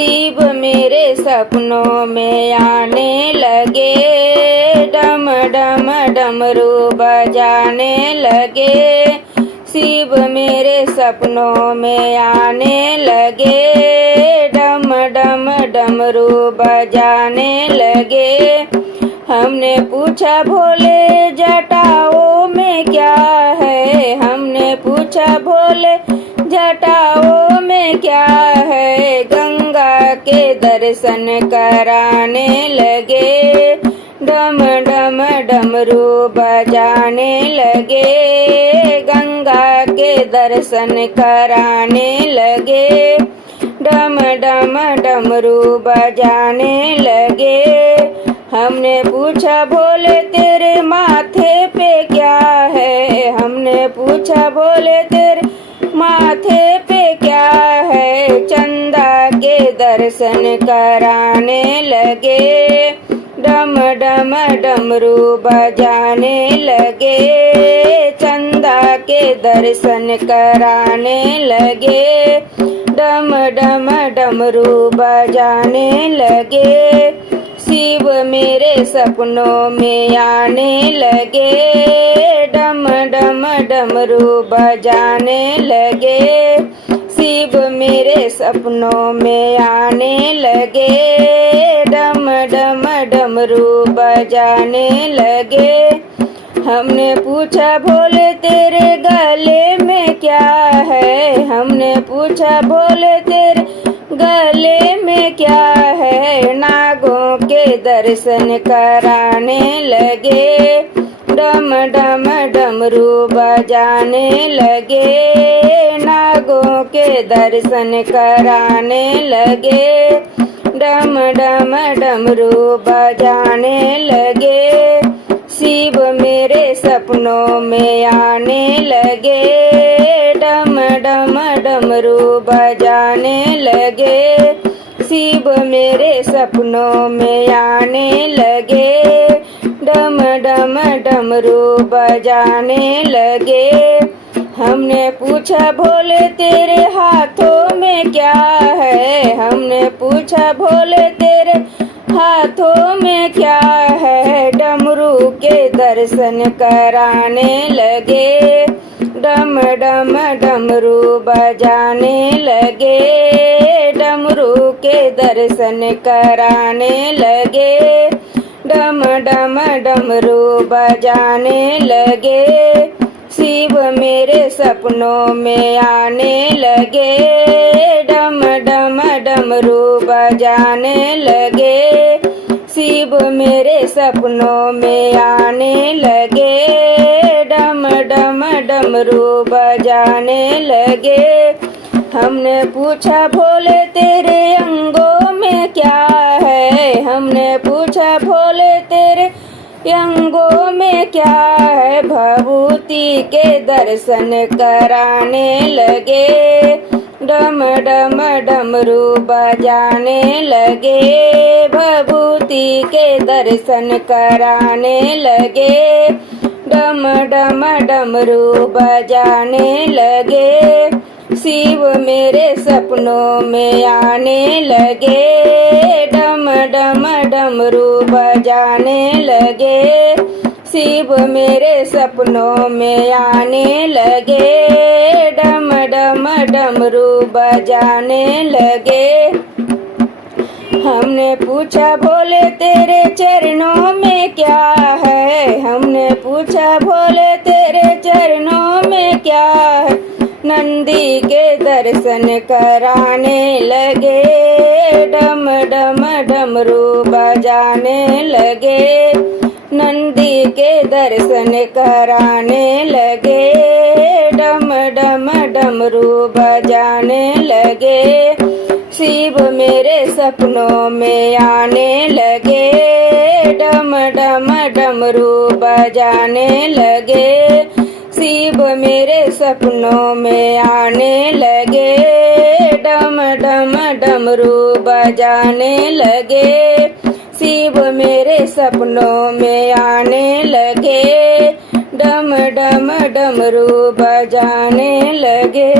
शिव मेरे सपनों में आने लगे, डम डम डमरू बजाने लगे। शिव मेरे सपनों में आने लगे, डम डम डमरू बजाने लगे। हमने पूछा भोले जटाओं में क्या है, हमने पूछा भोले जटाओं में क्या है। गंगा के दर्शन कराने लगे, डम डम डमरू बजाने लगे। गंगा के दर्शन कराने लगे, डम डम डमरू बजाने लगे। हमने पूछा भोले तेरे माथे पे क्या है, हमने पूछा भोले तेरे माथे पे क्या है। चंदा के दर्शन कराने लगे, डम डम डमरू बजाने लगे। चंदा के दर्शन कराने लगे, डम डम डमरू बजाने लगे। शिव मेरे सपनों में आने लगे, डम डम डमरू बजाने लगे। शिव मेरे सपनों में आने लगे, डम डम डमरू बजाने लगे। हमने पूछा भोले तेरे गले में क्या है, हमने पूछा भोले तेरे गले में क्या है। नागों के दर्शन कराने लगे, डम डम डमरू बजाने लगे। नागों के दर्शन कराने लगे, डम डम डमरू बजाने लगे। शिव मेरे सपनों में आने लगे, डम डम डमरू बजाने लगे। शिव मेरे सपनों में आने लगे, डम डम डमरू बजाने लगे। हमने पूछा भोले तेरे हाथों में क्या है, हमने पूछा भोले तेरे हाथों में क्या है। डमरू के दर्शन कराने लगे, डम डम डमरू बजाने लगे। डमरू के दर्शन कराने लगे, डम डम डमरू बजाने लगे। शिव मेरे सपनों में आने लगे, डम डम डमरू बजाने लगे। शिव मेरे सपनों में आने लगे, डम डम डमरू बजाने लगे। हमने पूछा भोले तेरे अंगों में क्या है, हमने पूछा भोले तेरे अंगों में क्या है। भभूति के दर्शन कराने लगे, डम डम डमरू बजाने लगे। भभूति के दर्शन कराने लगे, डम डम डमरू बजाने लगे। शिव मेरे सपनों में आने लगे, डम डम डमरू बजाने लगे। शिव मेरे सपनों में आने लगे, डम डम डमरू बजाने लगे। हमने पूछा भोले तेरे चरणों में क्या है, हमने पूछा भोले तेरे चरणों में क्या है। नंदी के दर्शन कराने लगे, डम डम डमरू बजाने लगे। नंदी के दर्शन कराने लगे, डम डम डमरू बजाने लगे। शिव मेरे सपनों में आने लगे, डम डम डमरू बजाने लगे। शिव मेरे सपनों में आने लगे, डम डम डमरू बजाने लगे। शिव मेरे सपनों में आने लगे, डम डम डमरू बजाने लगे।